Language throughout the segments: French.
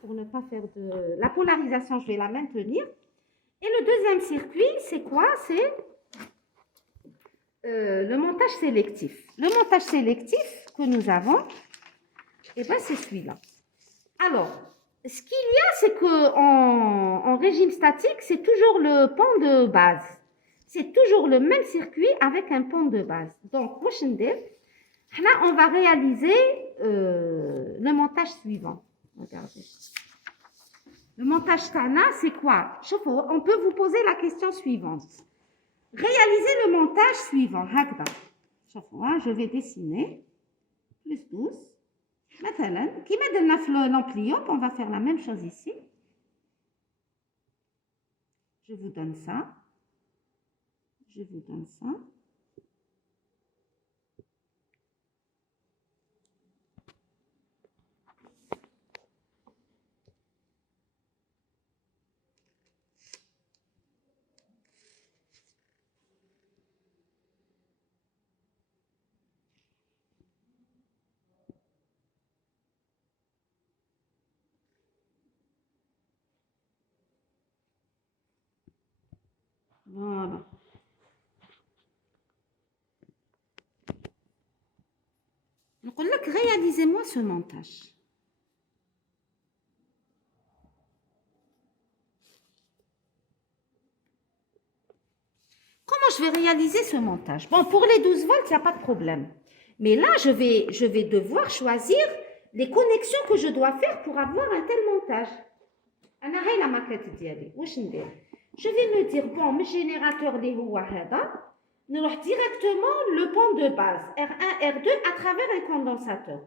pour ne pas faire de... La polarisation, je vais la maintenir. Et le deuxième circuit, c'est quoi? C'est le montage sélectif. Le montage sélectif que nous avons, eh ben, c'est celui-là. Alors, ce qu'il y a, c'est qu'en régime statique, c'est toujours le pont de base. C'est toujours le même circuit avec un pont de base. Donc, là, on va réaliser le montage suivant. Regardez. Le montage Tana, c'est quoi? On peut vous poser la question suivante. Réalisez le montage suivant. Je vais dessiner. Plus 12. Maintenant, qui met de l'ampliop, on va faire la même chose ici. Je vous donne ça. Je vous donne ça. Voilà. Donc, on a réalisez-moi ce montage. Comment je vais réaliser ce montage? Bon, pour les 12 volts, il n'y a pas de problème. Mais là, je vais devoir choisir les connexions que je dois faire pour avoir un tel montage. La maquette d'Yali. Je vais me dire, bon, le générateur des Houahada, nous allons directement le pont de base, R1, R2, à travers un condensateur.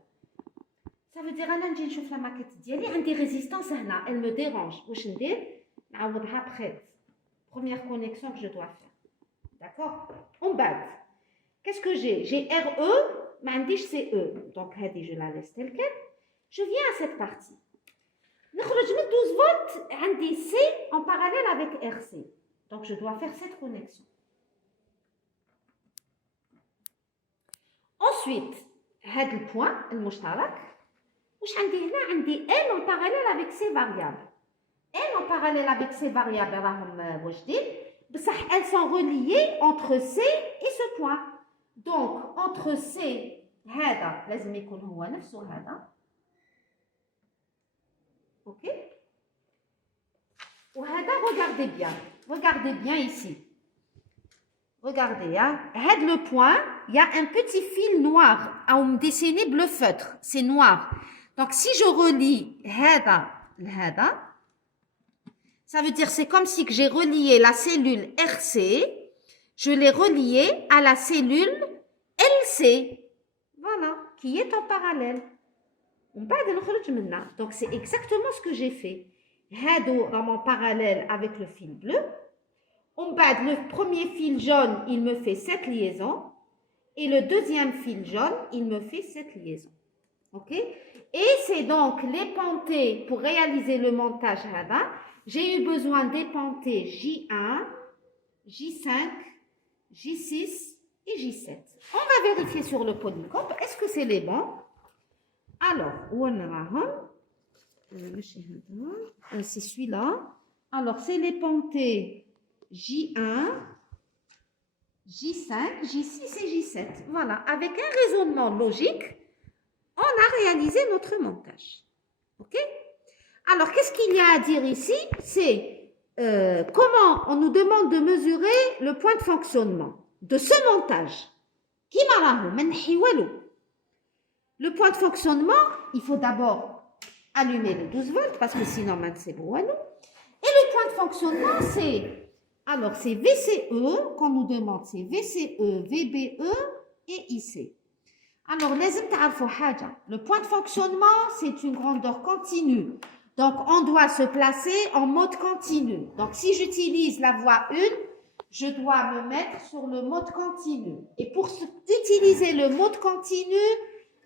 Ça veut dire, je vais la maquette d'Yali, il y a des résistances, elle me dérange. Première connexion que je dois faire. D'accord? On bat. Qu'est-ce que j'ai? J'ai RE, mais c'est E. Donc, je la laisse telle quelle. Je viens à cette partie. Je mets 12 volts, un C en parallèle avec RC. Donc, je dois faire cette connexion. Ensuite, le point, le mushtarak, j'ai N en parallèle avec ces variables. N en parallèle avec ces variables, elles sont reliées entre C et ce point. Donc, entre C, هذا لازم يكون هو نفسه هذا. Ok? Regardez bien ici. Regardez, hein? Le point, il y a un petit fil noir, on me dessiner bleu feutre, c'est noir. Donc, si je relie هذا, ça veut dire c'est comme si que j'ai relié la cellule RC, je l'ai reliée à la cellule LC, voilà, qui est en parallèle. Donc, c'est exactement ce que j'ai fait. En parallèle avec le fil bleu. Le premier fil jaune, il me fait cette liaison. Et le deuxième fil jaune, il me fait cette liaison. OK? Et c'est donc l'épenté pour réaliser le montage Hada. J'ai eu besoin d'épenter J1, J5, J6 et J7. On va vérifier sur le polycope. Est-ce que c'est les bons? Alors, c'est celui-là. Alors, c'est l'épenté J1, J5, J6 et J7. Voilà, avec un raisonnement logique, on a réalisé notre montage. OK? Alors, qu'est-ce qu'il y a à dire ici? C'est comment on nous demande de mesurer le point de fonctionnement de ce montage. Le point de fonctionnement, il faut d'abord allumer les 12 volts parce que sinon, c'est bon à nous. Et le point de fonctionnement, c'est VCE qu'on nous demande, c'est VCE, VBE et IC. Alors, le point de fonctionnement, c'est une grandeur continue. Donc, on doit se placer en mode continu. Donc, si j'utilise la voie 1, je dois me mettre sur le mode continu. Et pour utiliser le mode continu,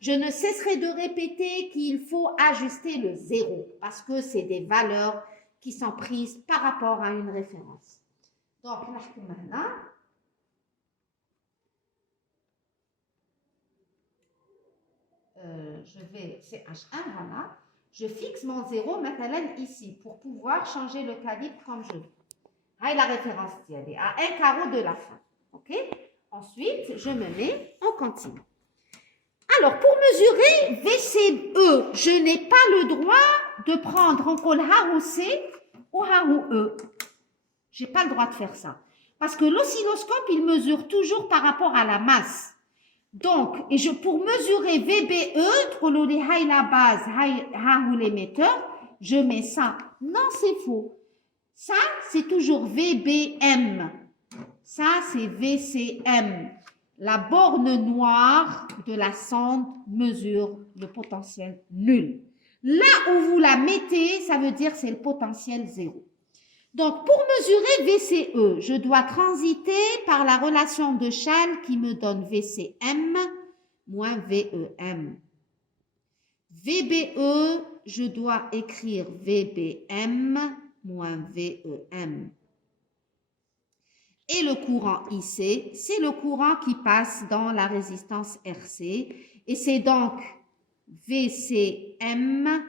je ne cesserai de répéter qu'il faut ajuster le 0 parce que c'est des valeurs qui sont prises par rapport à une référence. Donc, maintenant, je vais CH1, voilà. Je fixe mon 0 maintenant ici pour pouvoir changer le calibre comme je veux. Là, la référence est à 1 carreau de la fin. OK? Ensuite, je me mets en continu. Alors, pour mesurer VCE, je n'ai pas le droit de prendre en col A ou C ou A ou E. Je n'ai pas le droit de faire ça. Parce que l'oscilloscope, il mesure toujours par rapport à la masse. Donc, pour mesurer VBE, pour la base, l'émetteur, je mets ça. Non, c'est faux. Ça, c'est toujours VBM. Ça, c'est VCM. La borne noire de la sonde mesure le potentiel nul. Là où vous la mettez, ça veut dire c'est le potentiel zéro. Donc, pour mesurer VCE, je dois transiter par la relation de Chasles qui me donne VCM moins VEM. VBE, je dois écrire VBM moins VEM. Et le courant IC, c'est le courant qui passe dans la résistance RC. Et c'est donc VCM,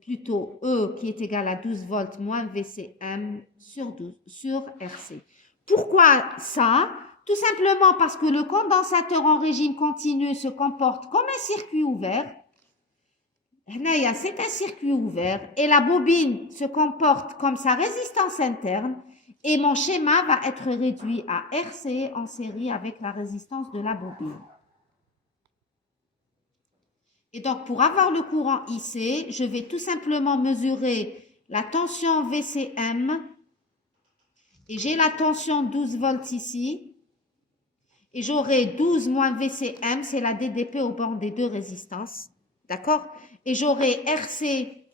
plutôt E qui est égal à 12 volts moins VCM sur RC. Pourquoi ça? Tout simplement parce que le condensateur en régime continu se comporte comme un circuit ouvert. C'est un circuit ouvert et la bobine se comporte comme sa résistance interne et mon schéma va être réduit à RC en série avec la résistance de la bobine. Et donc, pour avoir le courant IC, je vais tout simplement mesurer la tension VCM et j'ai la tension 12 volts ici et j'aurai 12 moins VCM, c'est la DDP au bord des deux résistances, d'accord? Et j'aurai RC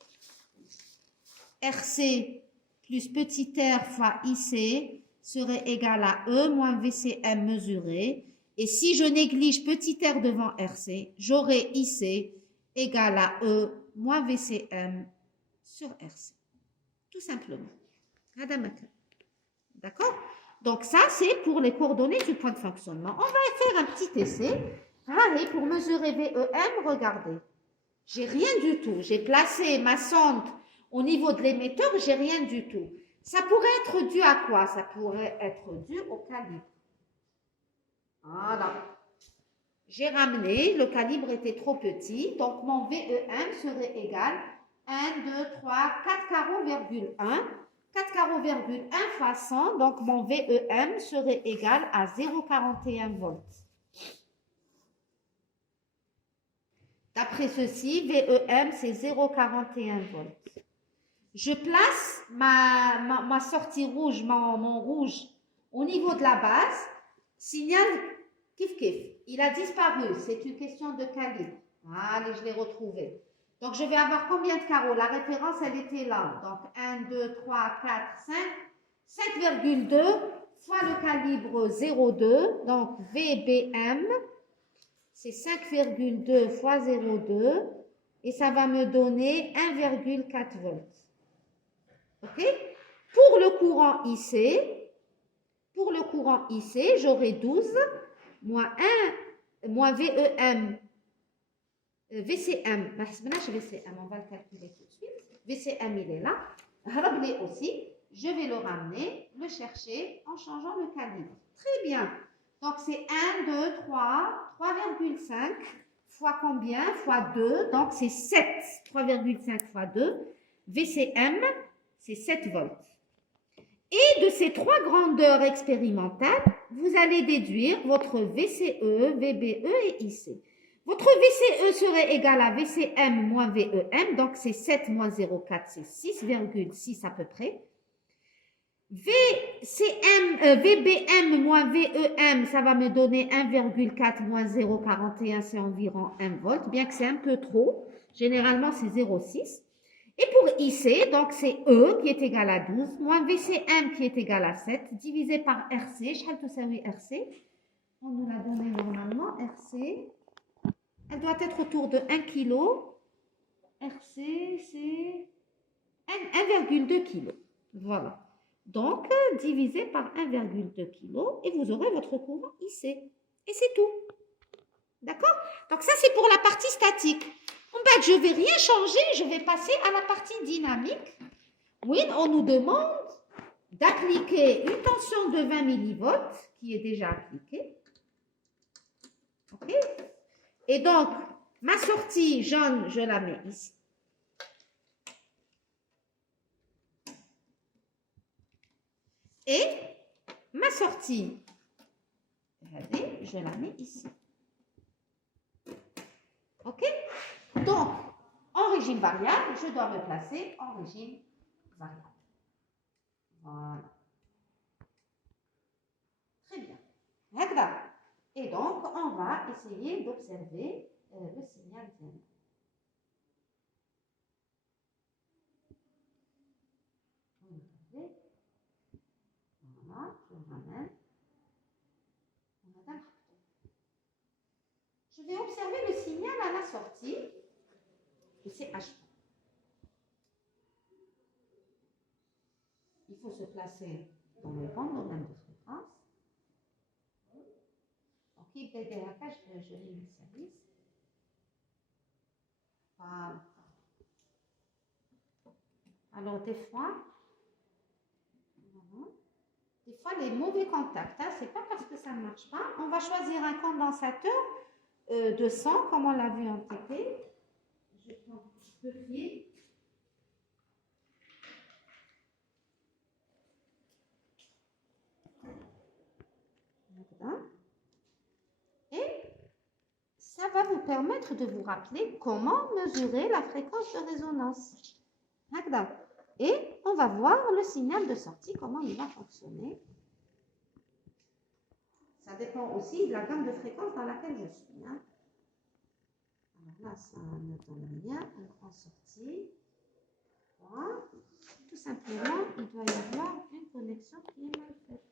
plus petit r fois IC serait égal à E moins VCM mesuré. Et si je néglige petit r devant RC, j'aurai IC égal à E moins VCM sur RC. Tout simplement. D'accord? Donc ça, c'est pour les coordonnées du point de fonctionnement. On va faire un petit essai. Allez, pour mesurer VEM, regardez. J'ai rien du tout. J'ai placé ma sonde au niveau de l'émetteur, j'ai rien du tout. Ça pourrait être dû à quoi? Ça pourrait être dû au calibre. Voilà. J'ai ramené, le calibre était trop petit, donc mon VEM serait égal 1, 2, 3, 4 carreaux, virgule 1. 4 carreaux, virgule 1 fois 100, donc mon VEM serait égal à 0,41 volts. D'après ceci, VEM, c'est 0,41 volts. Je place ma sortie rouge, mon rouge, au niveau de la base. Signal kif kif. Il a disparu. C'est une question de calibre. Allez, je l'ai retrouvé. Donc, je vais avoir combien de carreaux? La référence, elle était là. Donc, 1, 2, 3, 4, 5. 5,2 fois le calibre 0,2. Donc, VBM. C'est 5,2 fois 0,2 et ça va me donner 1,4 volts. OK? Pour le courant IC, j'aurai 12 moins 1 moins VEM. VCM, on va le calculer tout de suite. VCM, il est là. Rappelez aussi, je vais le ramener, le chercher en changeant le calibre. Très bien. Donc, c'est 1, 2, 3, 3,5 fois combien? Fois 2. Donc, c'est 7. 3,5 fois 2. VCM, c'est 7 volts. Et de ces trois grandeurs expérimentales, vous allez déduire votre VCE, VBE et IC. Votre VCE serait égal à VCM moins VEM. Donc, c'est 7 moins 0,4, c'est 6,6 à peu près. VBM moins VEM, ça va me donner 1,4 moins 0,41, c'est environ 1 volt, bien que c'est un peu trop. Généralement, c'est 0,6. Et pour IC, donc c'est E qui est égal à 12, moins VCM qui est égal à 7, divisé par RC. RC, on nous l'a donné normalement, RC. Elle doit être autour de 1 kg. RC, c'est 1,2 kg. Voilà. Donc, divisé par 1,2 kg et vous aurez votre courant IC. Et c'est tout. D'accord? Donc ça, c'est pour la partie statique. En fait, je ne vais rien changer, je vais passer à la partie dynamique. Oui, on nous demande d'appliquer une tension de 20 millivolts qui est déjà appliquée. OK? Et donc, ma sortie jaune, je la mets ici. Et ma sortie regardez, je la mets ici. OK? Donc, en régime variable, je dois me placer en régime variable. Voilà. Très bien. D'accord. Et donc, on va essayer d'observer le signal zéro. Voilà, je ramène. Je vais observer le signal à la sortie, et c'est H. Il faut se placer dans le bon domaine de fréquence. Donc, il peut être la cage, je l'initialise. Voilà. Alors, des fois, les mauvais contacts, hein, c'est pas parce que ça ne marche pas. On va choisir un condensateur de sang, comme on l'a vu en TP. Je prends un petit peu pied. Voilà. Et ça va vous permettre de vous rappeler comment mesurer la fréquence de résonance. Voilà. Et on va voir le signal de sortie, comment il va fonctionner. Ça dépend aussi de la gamme de fréquences dans laquelle je suis. Hein. Alors là, ça ne donne rien. En sortie, voilà. Tout simplement, il doit y avoir une connexion qui est mal faite.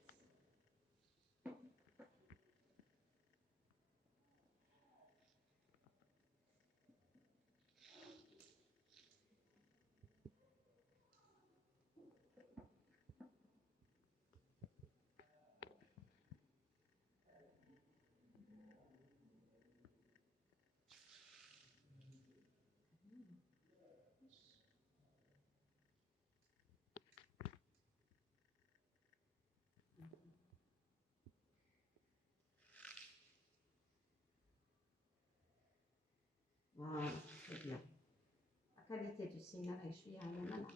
Voilà, très bien. La qualité du signal est jouée à la main.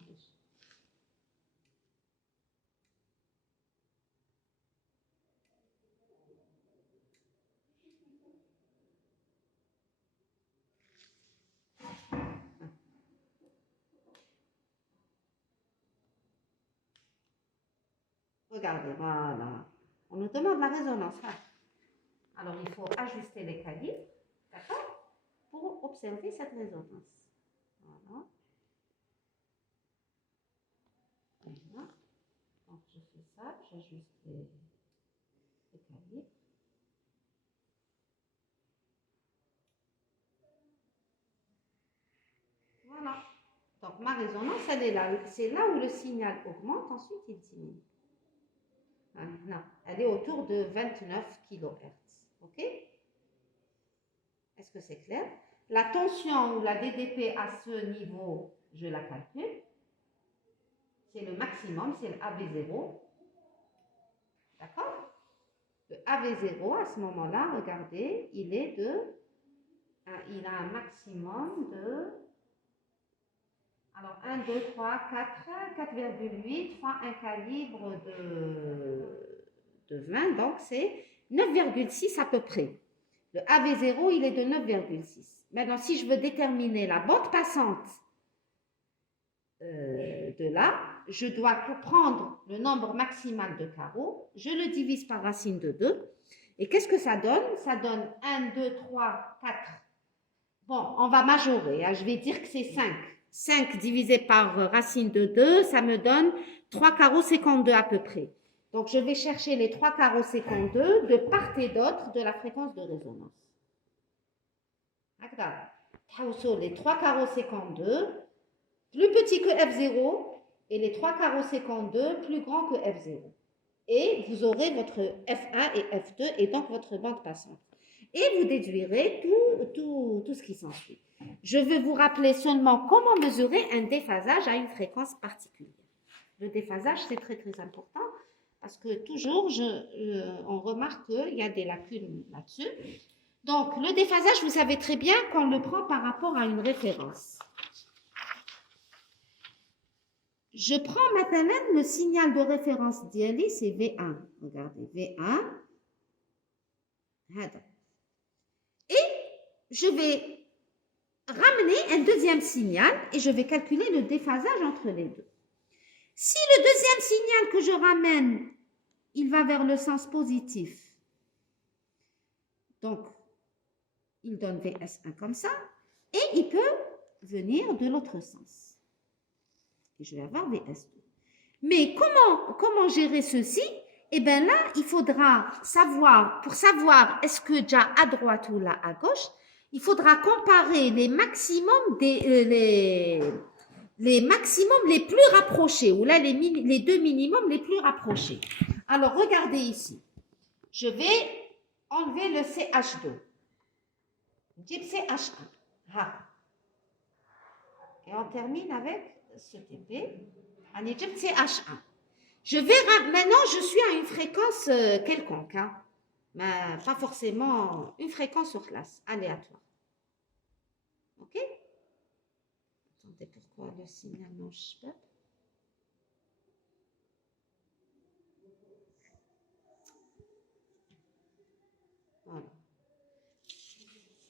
Regardez, voilà. On nous demande la résonance. Alors, il faut ajuster les calibres, d'accord, pour observer cette résonance. Voilà. Voilà. Donc, je fais ça, j'ajuste les calibres. Voilà. Donc, ma résonance, elle est là. C'est là où le signal augmente, ensuite il diminue. Non, elle est autour de 29 kHz. OK? Est-ce que c'est clair? La tension ou la DDP à ce niveau, je la calcule. C'est le maximum, c'est le AV0. D'accord? Le AV0, à ce moment-là, regardez, il a un maximum de... Alors, 1, 2, 3, 4, 4,8 fois un calibre de 20, donc c'est 9,6 à peu près. Le AV0, il est de 9,6. Maintenant, si je veux déterminer la bande passante de là, je dois prendre le nombre maximal de carreaux, je le divise par racine de 2. Et qu'est-ce que ça donne? Ça donne 1, 2, 3, 4. Bon, on va majorer. Hein, je vais dire que c'est 5. 5 divisé par racine de 2, ça me donne 3 carreaux 52 à peu près. Donc, je vais chercher les 3 carreaux 52 de part et d'autre de la fréquence de résonance. Les 3 carreaux 52, plus petit que F0, et les 3 carreaux 52, plus grand que F0. Et vous aurez votre F1 et F2, et donc votre bande passante. Et vous déduirez tout ce qui s'ensuit. Je vais vous rappeler seulement comment mesurer un déphasage à une fréquence particulière. Le déphasage, c'est très très important parce que toujours, on remarque qu'il y a des lacunes là-dessus. Donc, le déphasage, vous savez très bien qu'on le prend par rapport à une référence. Je prends maintenant le signal de référence d'IALI, c'est V1. Regardez, V1. Et je vais ramener un deuxième signal et je vais calculer le déphasage entre les deux. Si le deuxième signal que je ramène, il va vers le sens positif, donc il donne VS1 comme ça, et il peut venir de l'autre sens. Et je vais avoir VS2. Mais comment gérer ceci? Eh bien là, il faudra savoir, pour savoir est-ce que déjà à droite ou là à gauche, il faudra comparer les maximums les maximums les plus rapprochés, ou là les deux minimums les plus rapprochés. Alors regardez ici. Je vais enlever le CH2. Type CH1. Ah. Et on termine avec ce TP. On est type CH1. Je vais maintenant, je suis à une fréquence quelconque, hein, mais pas forcément une fréquence sur classe, aléatoire. Ok? Attendez, pourquoi le signal ne marche pas? Voilà.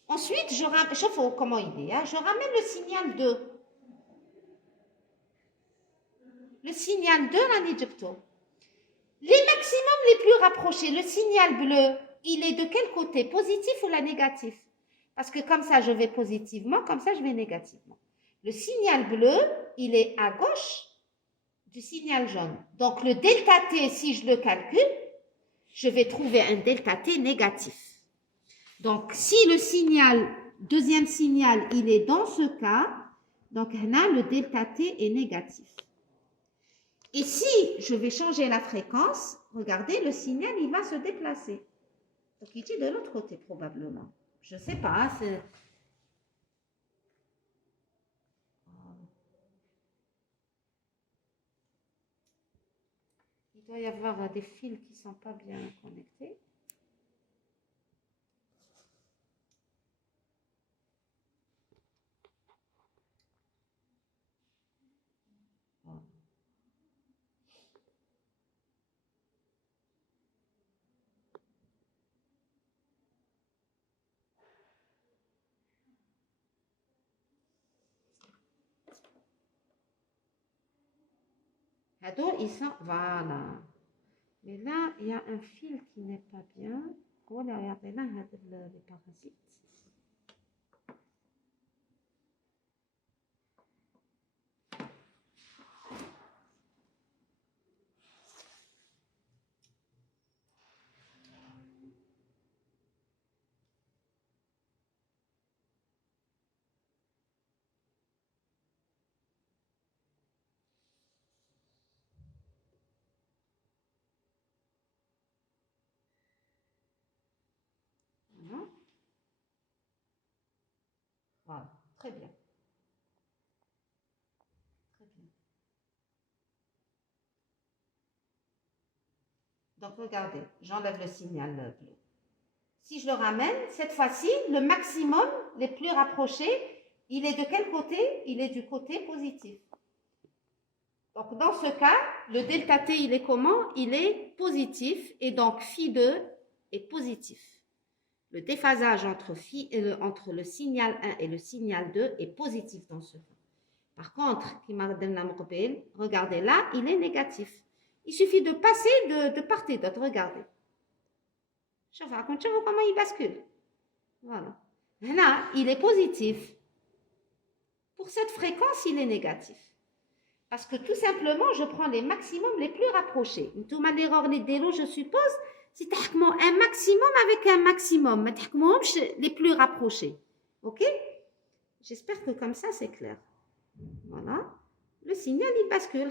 Ensuite, je vois comment il est. Hein, je ramène le signal 2. Le signal 2, l'anégypto. Les maximums les plus rapprochés, le signal bleu, il est de quel côté? Positif ou la négatif? Parce que comme ça, je vais positivement, comme ça, je vais négativement. Le signal bleu, il est à gauche du signal jaune. Donc, le delta T, si je le calcule, je vais trouver un delta T négatif. Donc, si le signal, deuxième signal, il est dans ce cas, donc là, le delta T est négatif. Et si je vais changer la fréquence, regardez, le signal, il va se déplacer. Donc, il est de l'autre côté, probablement. Je ne sais pas. Il doit y avoir des fils qui ne sont pas bien connectés. Ils sont, voilà. Mais là, il y a un fil qui n'est pas bien. Voilà, regardez là, les parasites. Voilà, très bien. Très bien. Donc, regardez, j'enlève le signal bleu. Si je le ramène, cette fois-ci, le maximum, les plus rapprochés, il est de quel côté? Il est du côté positif. Donc, dans ce cas, le delta T, il est comment? Il est positif et donc phi2 est positif. Le déphasage entre le signal 1 et le signal 2 est positif dans ce cas. Par contre, regardez là, il est négatif. Il suffit de passer de part et d'autre. Regardez. Je vous raconte comment il bascule. Voilà. Là, il est positif. Pour cette fréquence, il est négatif. Parce que tout simplement, je prends les maximums les plus rapprochés. L'erreur je suppose, c'est un maximum avec un maximum. Les plus rapprochés. Ok? J'espère que comme ça, c'est clair. Voilà. Le signal, il bascule.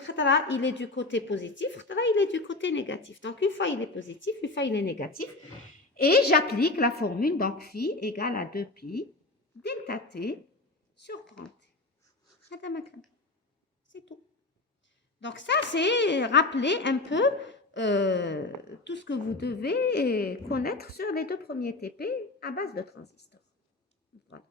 Il est du côté positif, il est du côté négatif. Donc, une fois, il est positif, une fois, il est négatif. Et j'applique la formule, donc phi égale à 2pi delta t sur 30. C'est tout. Donc ça, c'est rappeler un peu tout ce que vous devez connaître sur les 2 premiers TP à base de transistors. Voilà.